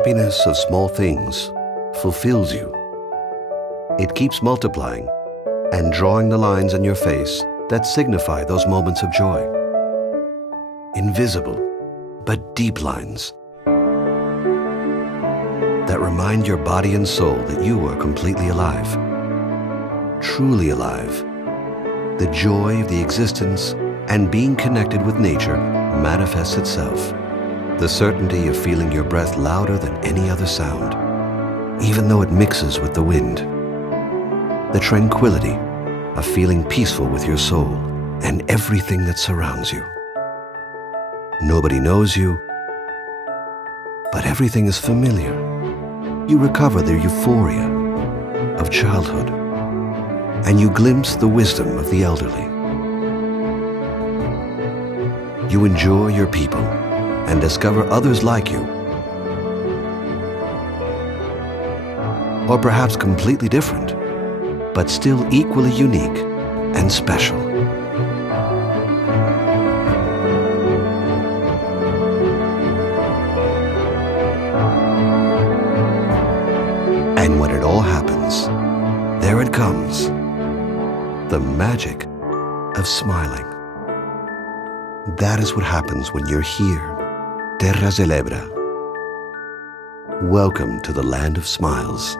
happiness of small things fulfills you. It keeps multiplying and drawing the lines on your face that signify those moments of joy. Invisible, but deep lines that remind your body and soul that you are completely alive, truly alive. The joy of the existence and being connected with nature manifests itself. The certainty of feeling your breath louder than any other sound, even though it mixes with the wind. The tranquility of feeling peaceful with your soul and everything that surrounds you. Nobody knows you, but everything is familiar. You recover the euphoria of childhood, and you glimpse the wisdom of the elderly. You enjoy your people and discover others like you, or perhaps completely different, but still equally unique and special. And when it all happens, there it comes, the magic of smiling. That is what happens when you're here, Terra Celebra. Welcome to the land of smiles.